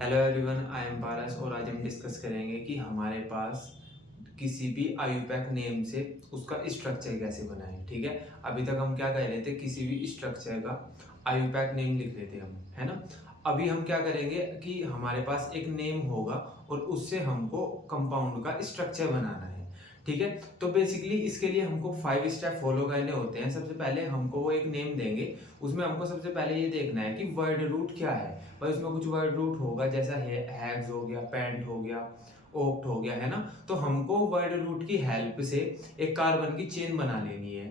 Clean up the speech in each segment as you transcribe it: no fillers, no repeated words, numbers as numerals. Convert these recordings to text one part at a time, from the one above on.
Hello everyone, I am पारस और आज हम डिस्कस करेंगे कि हमारे पास किसी भी आयुपैक नेम से उसका स्ट्रक्चर कैसे बनाएं। ठीक है, अभी तक हम क्या कह रहे थे, किसी भी स्ट्रक्चर का आयुपैक नेम लिख रहे थे हम, है ना। अभी हम क्या करेंगे कि हमारे पास एक नेम होगा और उससे हमको कंपाउंड का स्ट्रक्चर बनाना है। ठीक है, तो बेसिकली इसके लिए हमको 5 स्टेप फॉलो करने होते हैं। सबसे पहले हमको वो एक नेम देंगे, उसमें हमको सबसे पहले ये देखना है कि वर्ड रूट क्या है। भाई उसमें कुछ वर्ड रूट होगा, जैसा हैग्स हो गया, पैंट हो गया, ओक्ट हो गया, है ना। तो हमको वर्ड रूट की हेल्प से एक कार्बन की चेन बना लेनी है,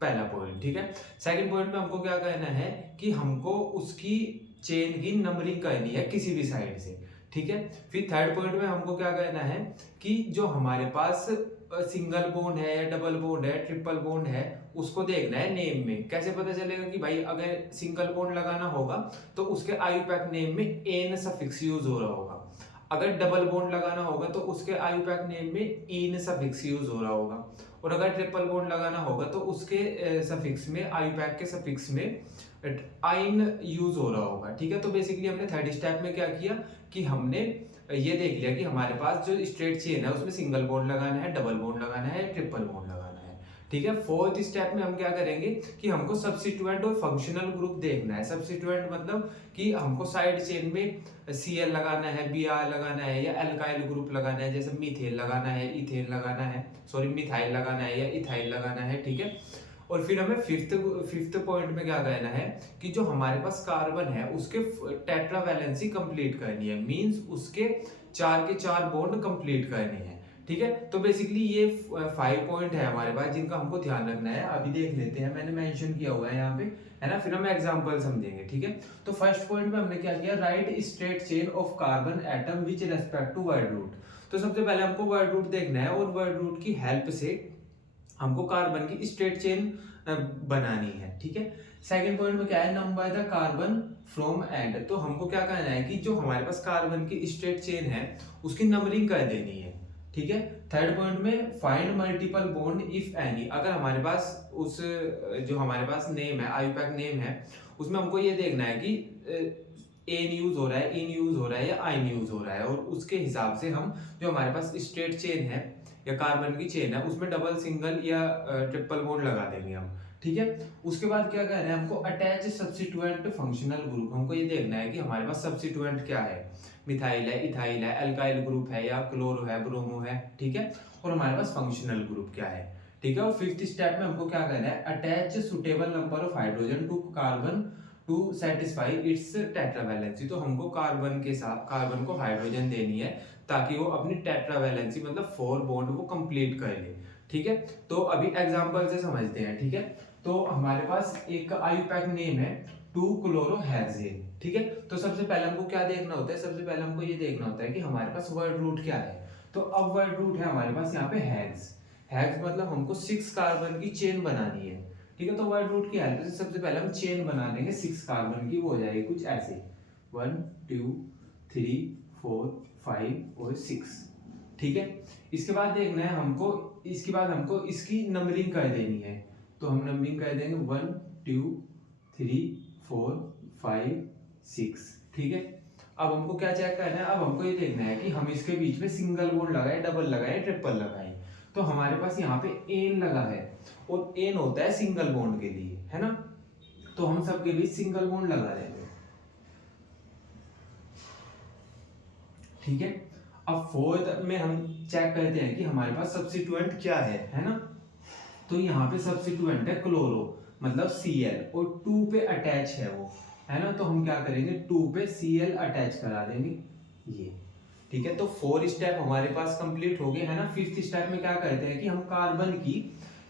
पहला पॉइंट। ठीक है, सेकंड पॉइंट में हमको क्या कहना है कि हमको उसकी चेन की नंबरिंग करनी है किसी भी साइड से। ठीक है, फिर थर्ड पॉइंट में हमको क्या कहना है कि जो हमारे पास सिंगल बॉन्ड है या डबल बॉन्ड है, ट्रिपल बॉन्ड है, उसको देखना है नेम में। कैसे पता चलेगा कि भाई अगर सिंगल बॉन्ड लगाना होगा तो उसके आयुपैक नेम में एन सफिक्स यूज हो रहा होगा, अगर डबल बॉन्ड लगाना होगा तो उसके आयुपैक नेम में इन सफिक्स यूज हो रहा होगा, और अगर ट्रिपल बॉन्ड लगाना होगा तो उसके सफिक्स में, आयुपैक के सफिक्स में आइन यूज हो रहा होगा। ठीक है, तो बेसिकली हमने थर्ड स्टेप में क्या किया कि हमने ये देख लिया कि हमारे पास जो स्ट्रेट चेन है उसमें सिंगल बॉन्ड लगाना है, डबल बॉन्ड लगाना है, ट्रिपल बॉन्ड लगाना है। ठीक है, फोर्थ स्टेप में हम क्या करेंगे कि हमको सब्स्टिट्यूएंट और फंक्शनल ग्रुप देखना है। सब्स्टिट्यूएंट मतलब कि हमको साइड चेन में Cl लगाना है, Br लगाना है, या अल्काइल ग्रुप लगाना है, जैसे मीथेन लगाना है, इथेन लगाना है, सॉरी मिथाइल लगाना है या इथाइल लगाना है। ठीक है, और फिर हमें फिफ्थ पॉइंट में क्या कहना है कि जो हमारे पास कार्बन है उसके टेट्रा वैलेंसी कंप्लीट करनी है, मींस उसके 4 के 4 बॉन्ड कंप्लीट करने हैं। ठीक है, तो बेसिकली ये 5 पॉइंट है हमारे पास जिनका हमको ध्यान रखना है। अभी देख लेते हैं, मैंने मेंशन किया हुआ है यहाँ पे, है ना, फिर हम एग्जांपल समझेंगे। ठीक है, तो फर्स्ट पॉइंट में हमने क्या किया, right straight chain of carbon atom which respect to word root. तो सबसे पहले हमको वर्ड रूट देखना है और वर्ड रूट की हेल्प से हमको कार्बन की स्ट्रेट चेन बनानी है। ठीक है, सेकंड पॉइंट में क्या है, number the carbon from and. तो हमको क्या कहना है कि जो हमारे पास कार्बन की स्ट्रेट चेन है उसकी नंबरिंग कर देनी है। ठीक है, थर्ड पॉइंट में find multiple bond if any. अगर हमारे पास उस जो हमारे पास नेम है, आयुपैक नेम है, उसमें हमको ये देखना है कि एन यूज हो रहा है, इन यूज हो रहा है या आइन यूज हो रहा है, और उसके हिसाब से हम जो हमारे पास स्ट्रेट चेन है या कार्बन की चेन है उसमें डबल, सिंगल या ट्रिपल बॉन्ड लगा देंगे हम। ठीक है, उसके बाद क्या कह रहे हैं, हमको अटैच सब्स्टिट्यूएंट फंक्शनल ग्रुप। हमको ये देखना है कि हमारे पास सब्स्टिट्यूएंट क्या है, मिथाइल है, इथाइल है, अल्काइल ग्रुप है या क्लोरो है, ब्रोमो है। ठीक है, और हमारे पास फंक्शनल ग्रुप क्या है। ठीक है, और फिफ्थ स्टेप में हमको क्या कहना है, attach suitable number of hydrogen to carbon to satisfy its tetravalency. तो हमको कार्बन के साथ, कार्बन को हाइड्रोजन देनी है ताकि वो अपनी टेट्रावैलेंसी मतलब 4 बॉन्ड वो कंप्लीट कर ले। ठीक है, तो अभी एग्जांपल से समझते हैं। ठीक है, तो हमारे पास एक आयुपैक नेम है 2 क्लोरोहेक्सेन। ठीक है, तो सबसे पहले हमको क्या देखना होता है, सबसे पहले हमको ये देखना होता है कि हमारे पास वर्ड रूट क्या है। तो अब वर्ड रूट है हमारे पास यहाँ पे हैग्स। हैग्स मतलब हमको 6 कार्बन की चेन बनानी है। ठीक है, तो वर्ड रूट की हेल्प से सबसे पहले हम चेन बना देंगे 6 कार्बन की, वो हो जाएगी कुछ ऐसे 1 2 3 4 5 और 6। ठीक है, इसके बाद देखना है हमको, इसके बाद हमको इसकी नंबरिंग कर देनी है। तो हम नंबरिंग कर देंगे 1 2 3 4 5 6। ठीक है, अब हमको क्या चेक करना है, अब हमको ये देखना है कि हम इसके बीच में सिंगल बॉन्ड लगाए, डबल लगाए, ट्रिपल लगाए। तो हमारे पास यहाँ पे एन लगा है, और एन होता है सिंगल बॉन्ड के लिए, है ना। तो हम सबके बीच सिंगल बॉन्ड लगा देंगे। ठीक है, अब फोर्थ में हम चेक करते हैं कि हमारे पास सब्स्टिट्यूएंट क्या है ना। तो यहाँ पे सब्स्टिट्यूएंट है क्लोरो मतलब Cl, और 2 पे अटैच है वो, है ना। तो हम क्या करेंगे, 2 पे Cl अटैच करा देंगे ये। ठीक है, तो 4 स्टेप हमारे पास कंप्लीट हो गए, है ना। फिफ्थ स्टेप में क्या करते हैं कि हम कार्बन की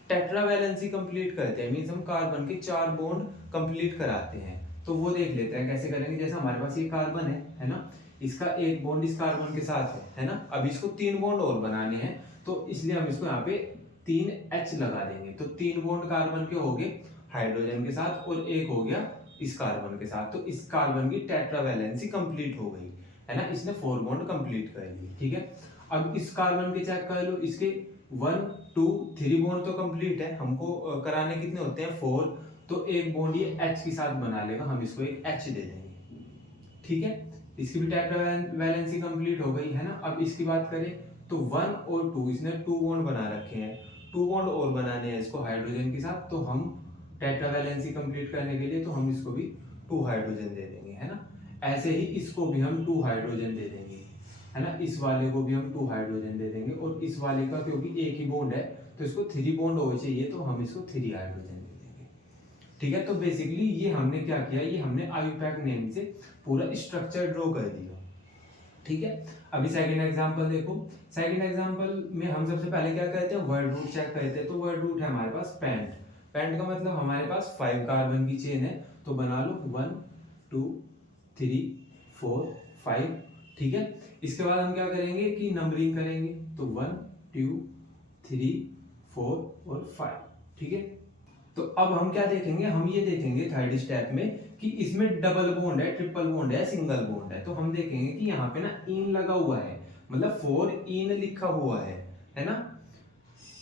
टेट्रावैलेंसी कंप्लीट करते हैं, मींस हम कार्बन के 4 बॉन्ड कंप्लीट कराते हैं। तो वो देख लेते हैं कैसे करेंगे। जैसे हमारे पास ये कार्बन है ना, इसका एक बॉन्ड इस कार्बन के साथ है ना। अब इसको 3 बॉन्ड और बनाने हैं, तो इसलिए हम इसको यहाँ पे 3H लगा देंगे। तो 3 बॉन्ड कार्बन के हो गए हाइड्रोजन के साथ, और एक हो गया इस कार्बन के साथ। तो इस कार्बन की टेट्रावैलेंसी कंप्लीट हो गई, है ना, इसने 4 बॉन्ड कंप्लीट कर लिए। ठीक है, अब इस कार्बन के चेक कर लो, इसके 1 2 3 बॉन्ड तो कंप्लीट है, हमको कराने कितने होते हैं 4। तो एक बॉन्ड ये H के साथ बना लेगा, हम इसको एक H दे देंगे। ठीक है, इसकी भी टेट्रावैलेंसी कंप्लीट हो गई है ना। अब इसकी बात करें तो 1 और 2, इसने 2 बॉन्ड बना रखे हैं, 2 बॉन्ड और बनाने हैं इसको हाइड्रोजन के साथ, तो हम टेट्रावैलेंसी कंप्लीट करने के लिए तो हम इसको भी 2 हाइड्रोजन दे देंगे, है ना। ऐसे ही इसको भी हम 2 हाइड्रोजन दे देंगे, है ना। इस वाले को भी हम 2 हाइड्रोजन दे देंगे, और इस वाले का क्योंकि एक ही बॉन्ड है तो इसको 3 बॉन्ड होना चाहिए, तो हम इसको 3 हाइड्रोजन दे देंगे, ठीक है। तो बेसिकली ये हमने क्या किया, ये हमने आईयूपैक नेम से पूरा स्ट्रक्चर ड्रॉ कर दिया, ठीक है। अभी सेकंड एग्जांपल देखो। सेकंड एग्जांपल में हम सबसे पहले क्या करते हैं, वर्ड रूट चेक करते हैं। तो वर्ड रूट है हमारे पास पेंट, पेंट का मतलब हमारे पास 5 कार्बन की चेन है, तो बना लो 1 2 3 4 5, ठीक है। इसके बाद हम क्या करेंगे कि नंबरिंग करेंगे, तो 1 2 3 4 और 5, ठीक है। तो अब हम क्या देखेंगे, हम ये देखेंगे थर्ड स्टेप में कि इसमें डबल बॉन्ड है, ट्रिपल बॉन्ड है, सिंगल बॉन्ड है। तो हम देखेंगे कि यहाँ पे ना इन लगा हुआ है, मतलब 4 इन लिखा हुआ है ना।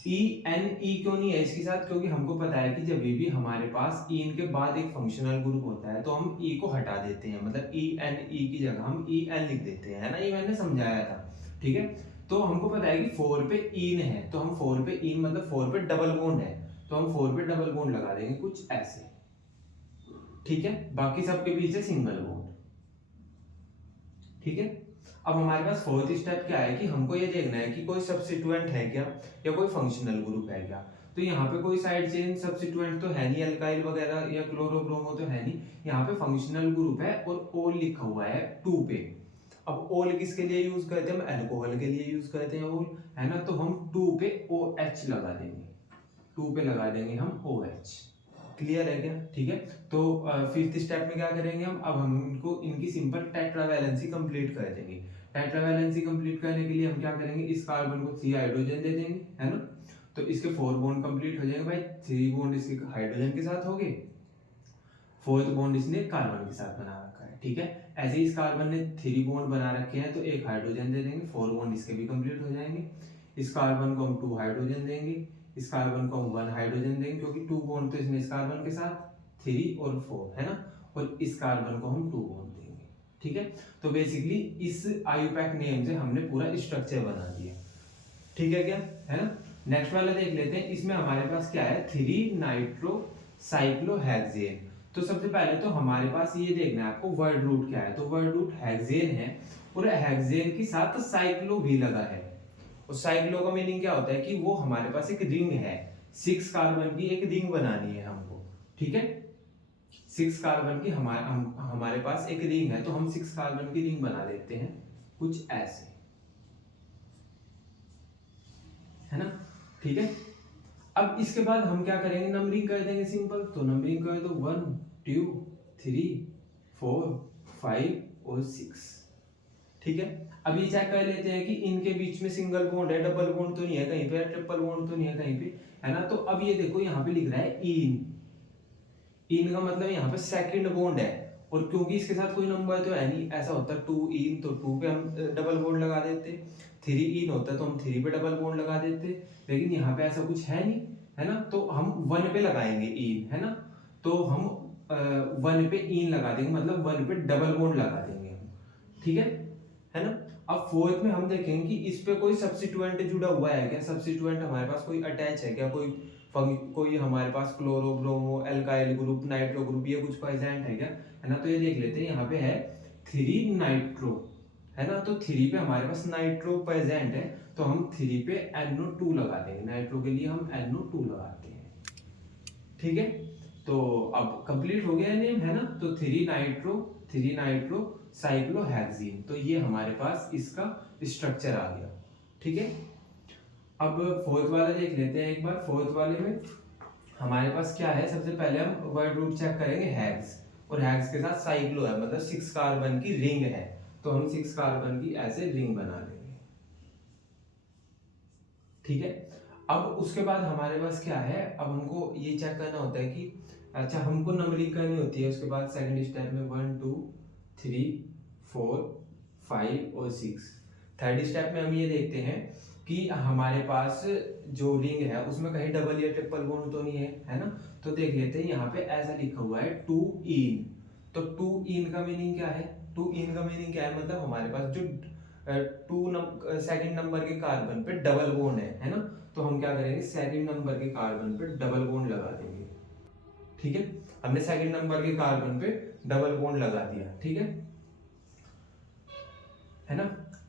ई एन ई क्यों नहीं है इसके साथ, क्योंकि हमको पता है कि जब भी हमारे पास इन के बाद एक फंक्शनल ग्रुप होता है तो हम ई को हटा देते हैं, मतलब ई एन ई की जगह हम ई एन लिख देते हैं, है ना। ये मैंने समझाया था, ठीक है। तो हमको पता है कि 4 पे इन है, तो हम 4 पे इन मतलब 4 पे डबल बॉन्ड है, तो हम 4 पे डबल बॉन्ड लगा देंगे कुछ ऐसे, ठीक है। बाकी सबके बीच है सिंगल बॉन्ड, ठीक है। अब हमारे पास फोर्थ स्टेप क्या है कि हमको ये देखना है कि कोई सब्स्टिट्यूएंट है क्या या कोई फंक्शनल ग्रुप है क्या। तो यहाँ पे कोई साइड चेन सब्स्टिट्यूएंट तो है नहीं, अल्काइल वगैरह या क्लोरोब्रोमो तो है नहीं, यहाँ पे फंक्शनल ग्रुप है और ओल लिखा हुआ है 2 पे। अब ओल किसके लिए यूज करते हैं, हम अल्कोहल के लिए यूज करते हैं ओल, है ना। तो हम 2 पे OH लगा देंगे, 2 पे लगा देंगे हम OH, क्लियर है क्या, ठीक है। तो फिफ्थ स्टेप में क्या करेंगे हम, अब हम इनको इनकी सिंपल टेट्रावैलेंसी कंप्लीट कर देंगे। टेट्रावैलेंसी कंप्लीट करने के लिए हम क्या करेंगे, इस कार्बन को 3 हाइड्रोजन दे देंगे, है ना। तो इसके 4 बॉन्ड कंप्लीट हो जाएंगे भाई, 3 बॉन्ड इसके हाइड्रोजन के साथ हो गए, 4th बॉन्ड इसने कार्बन के साथ बना रखा है, ठीक है। ऐसे ही इस कार्बन ने 3 बॉन्ड बना रखे हैं तो एक हाइड्रोजन दे देंगे, 4 बॉन्ड इसके भी कंप्लीट हो जाएंगे। इस कार्बन को हम 2 हाइड्रोजन देंगे, इस कार्बन को हम 1 हाइड्रोजन देंगे, क्योंकि 2 बॉन्ड तो इसने इस कार्बन के साथ 3 और 4, है ना। और इस कार्बन को हम 2 बॉन्ड देंगे, ठीक है। तो बेसिकली इस आईयूपैक नेम से हमने पूरा स्ट्रक्चर बना दिया, ठीक है क्या, है ना। नेक्स्ट वाला देख लेते हैं। इसमें हमारे पास क्या है, 3 नाइट्रो साइक्लोहेक्सेन। तो सबसे पहले तो हमारे पास ये देखना है आपको वर्ड रूट क्या है, तो वर्ड रूट हेक्सेन है, और हेक्सेन के साथ साइक्लो भी लगा है। और साइक्लो का मीनिंग क्या होता है कि वो हमारे पास एक रिंग है, 6 कार्बन की एक रिंग बनानी है हमको, ठीक है। 6 कार्बन की हमारे पास एक रिंग है, तो हम 6 कार्बन की रिंग बना देते हैं कुछ ऐसे, है ना, ठीक है। अब इसके बाद हम क्या करेंगे, नंबरिंग कर देंगे सिंपल। तो नंबरिंग कर दो 1 2 3 4 5 और 6, ठीक है। अब ये चेक कर लेते हैं कि इनके बीच में सिंगल बॉन्ड है, डबल बॉन्ड तो नहीं है कहीं पे, ट्रिपल बॉन्ड तो नहीं है कहीं पे, है ना। तो अब ये देखो यहाँ पे लिख रहा है इन, इन का मतलब यहाँ पे सेकंड बॉन्ड है, और क्योंकि इसके साथ कोई नंबर तो है नहीं, ऐसा होता 2 इन तो 2 पे हम डबल बॉन्ड लगा देते, 3 इन होता तो हम 3 पे डबल बॉन्ड लगा देते, लेकिन यहाँ पे ऐसा कुछ है नहीं, है ना। तो हम 1 पे लगाएंगे इन, है ना। तो हम 1 पे इन लगा देंगे, मतलब 1 पे डबल बॉन्ड लगा देंगे हम, ठीक है ना। अब फोर्थ में हम देखेंगे कि इस पे कोई सब्स्टिट्यूएंट जुड़ा हुआ है क्या, सब्स्टिट्यूएंट हमारे पास कोई अटैच है क्या, कोई हमारे पास chloro bromo alkyl group nitro group ये कुछ प्रेजेंट है क्या, है ना। तो ये देख लेते हैं, यहाँ पे है 3 नाइट्रो, है ना। तो 3 पे हमारे पास नाइट्रो प्रेजेंट है, तो हम 3 पे NO2 लगा देंगे, नाइट्रो के लिए हम NO2 लगाते हैं, ठीक है। तो अब कंप्लीट हो गया नेम, है ना। तो 3 नाइट्रो साइक्लोहेक्सेन, तो ये हमारे पास इसका स्ट्रक्चर आ गया, ठीक है। अब फोर्थ वाला देख लेते हैं एक बार। फोर्थ वाले में हमारे पास क्या है, सबसे पहले हम वर्ड रूट चेक करेंगे हेक्स, और हेक्स के साथ साइक्लो है, मतलब 6 कार्बन की रिंग है, तो हम 6 कार्बन की ऐसे रिंग बना लेंगे, ठीक है। अब उसके बाद हमारे पास क्या है, अब हमको ये चेक करना होता है कि अच्छा हमको नंबरिंग करनी होती है। उसके बाद सेकंड स्टेप में 1 2 3 4 5 और 6। थर्ड स्टेप में हम ये देखते हैं कि हमारे पास जो रिंग है उसमें कहीं डबल या ट्रिपल बॉन्ड तो नहीं है ना। तो देख लेते हैं, यहाँ पे ऐसा लिखा हुआ है 2 इन, तो 2 इन का मीनिंग क्या है, टू इन का मीनिंग क्या है, मतलब हमारे पास जो सेकंड नंबर के कार्बन पे डबल बॉन्ड है ना, तो हम क्या करेंगे सेकंड नंबर के कार्बन पे डबल बॉन्ड लगा देंगे। ठीक है, हमने सेकंड नंबर के कार्बन पे डबल बॉन्ड लगा दिया। ठीक है ना।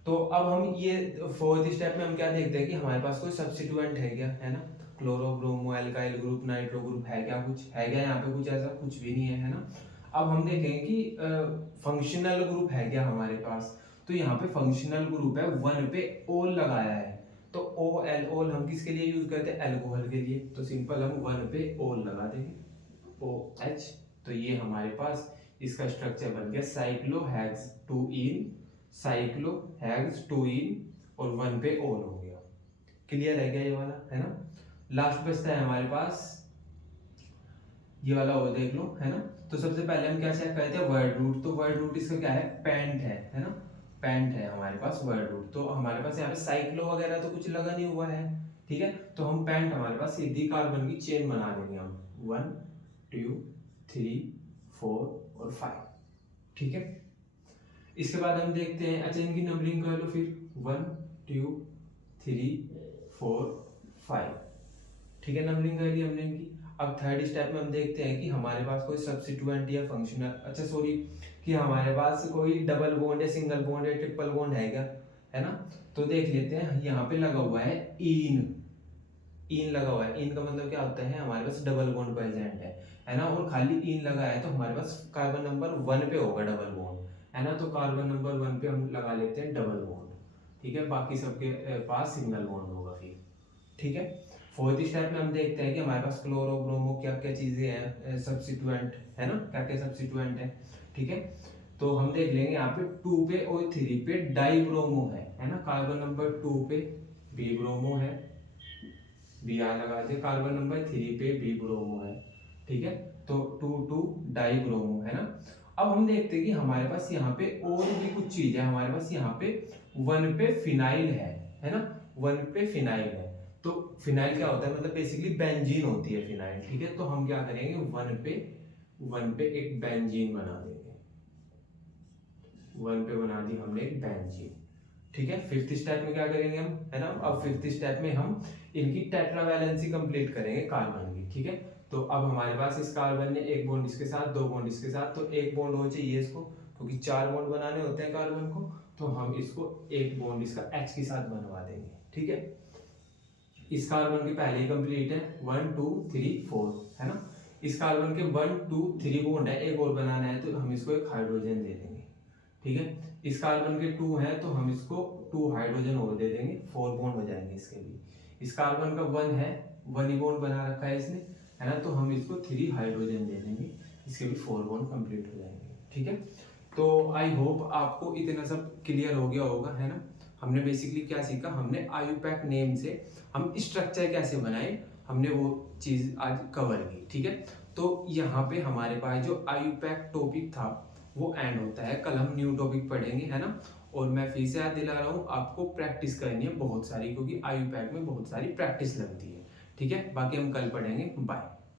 तो अब हम ये फोर्थ स्टेप में हम क्या देखते हैं कि हमारे पास कोई सब्स्टिट्यूएंट है क्या, है ना, chloro bromo alkyl group nitro group है क्या, कुछ है क्या यहाँ पे, कुछ ऐसा कुछ भी नहीं है ना। अब हम देखेंगे कि फंक्शनल ग्रुप है क्या हमारे पास, तो यहाँ पे फंक्शनल ग्रुप है, वन पे ओल लगाया है, तो ओ एल ओल हम किसके लिए यूज करते हैं, एल्कोहल के लिए, तो सिंपल हम वन पे ओल लगा देंगे ओ एच। तो ये हमारे पास इसका स्ट्रक्चर बन गया साइक्लोहेक्स टू इन, साइक्लोहेक्स टू इन और वन पे ओल हो गया। क्लियर है क्या ये वाला, है ना। लास्ट बचता है हमारे पास ये वाला, और देख लो, है ना। तो सबसे पहले हम क्या चेक करते हैं, वर्ड रूट। तो वर्ड रूट इसका क्या है, पेंट है ना, पेंट है हमारे पास वर्ड रूट। तो हमारे पास यहाँ पे साइक्लो वगैरह तो कुछ लगा नहीं हुआ है, ठीक है। तो हम पेंट हमारे पास सीधी कार्बन की चेन बना देंगे हम, 1 2 3 4 और 5, ठीक है। इसके बाद हम देखते हैं, अच्छा इनकी नंबरिंग कर लो फिर, 1 2 3 4 5, ठीक है, नंबरिंग कर ली हमने इनकी। अब थर्ड स्टेप में हम देखते हैं कि हमारे पास कोई सब्स्टिट्यूएंट या फंक्शनल, अच्छा सॉरी, कि हमारे पास कोई डबल बॉन्ड या सिंगल बॉन्ड या ट्रिपल बॉन्ड है क्या, है ना। तो देख लेते हैं, यहाँ पे लगा हुआ है इन लगा हुआ है। इन का मतलब क्या होता है, हमारे पास डबल बॉन्ड प्रेजेंट है ना, और खाली इन लगा है तो हमारे पास कार्बन नंबर 1 पे होगा डबल बॉन्ड, है ना। तो कार्बन नंबर 1 पे हम लगा लेते हैं डबल बॉन्ड, ठीक है, बाकी सबके पास सिंगल बॉन्ड होगा फिर, ठीक है। फोर्थ स्टेप में हम देखते हैं कि हमारे पास क्लोरो ब्रोमो क्या क्या चीजें हैं, सब्स्टिट्यूएंट है ना, क्या क्या सब्स्टिट्यूएंट है, ठीक है। तो हम देख लेंगे यहाँ पे 2 पे और 3 पे डाई ब्रोमो है ना, कार्बन नंबर 2 पे बी ब्रोमो है, बी आर लगा दे, कार्बन नंबर 3 पे बी ब्रोमो है, ठीक है। तो 2 डाई ब्रोमो है ना। अब हम देखते हैं कि हमारे पास यहाँ पे और भी कुछ चीज है, हमारे पास यहाँ पे 1 पे फिनाइल है ना, 1 पे फिनाइल है। तो फिनाइल क्या होता है, मतलब बेसिकली बेंजीन होती है फिनाइल, ठीक है। तो हम क्या करेंगे, 1 पे एक बेंजीन बना देंगे, 1 पे बना दी हमने एक बेंजीन, ठीक है। फिफ्थ स्टेप में क्या करेंगे हम, है ना, अब फिफ्थ स्टेप में हम इनकी टेट्रावैलेंसी कंप्लीट करेंगे कार्बन की, ठीक है। तो अब हमारे पास इस कार्बन ने एक बॉन्ड इसके साथ, 2 बॉन्ड इसके साथ, तो एक बॉन्ड हो चाहिए इसको, क्योंकि 4 बॉन्ड बनाने होते हैं कार्बन को, तो हम इसको एक बॉन्ड इसका H के साथ बनवा देंगे, ठीक है। इस कार्बन के पहले ही कंप्लीट है, 1 2 3 4, है ना। इस कार्बन के 1 2 3 बॉन्ड है, एक और बनाना है तो हम इसको एक हाइड्रोजन दे देंगे, ठीक है। इस कार्बन के 2 है तो हम इसको 2 हाइड्रोजन और दे देंगे, 4 बॉन्ड हो जाएंगे इसके भी। इस कार्बन का 1 है, 1 ही बॉन्ड बना रखा है इसने, है ना, तो हम इसको 3 हाइड्रोजन दे देंगे, इसके भी 4 बॉन्ड कंप्लीट हो जाएंगे, ठीक है। तो आई होप आपको इतना सब क्लियर हो गया होगा, है ना। हमने बेसिकली क्या सीखा, हमने आयुपैक नेम से हम स्ट्रक्चर कैसे बनाए, हमने वो चीज आज कवर की, ठीक है। तो यहाँ पे हमारे पास जो आयुपैक टॉपिक था वो एंड होता है, कल हम न्यू टॉपिक पढ़ेंगे, है ना। और मैं फिर से याद दिला रहा हूँ, आपको प्रैक्टिस करनी है बहुत सारी, क्योंकि आयुपैक में बहुत सारी प्रैक्टिस लगती है, ठीक है। बाकी हम कल पढ़ेंगे, बाय।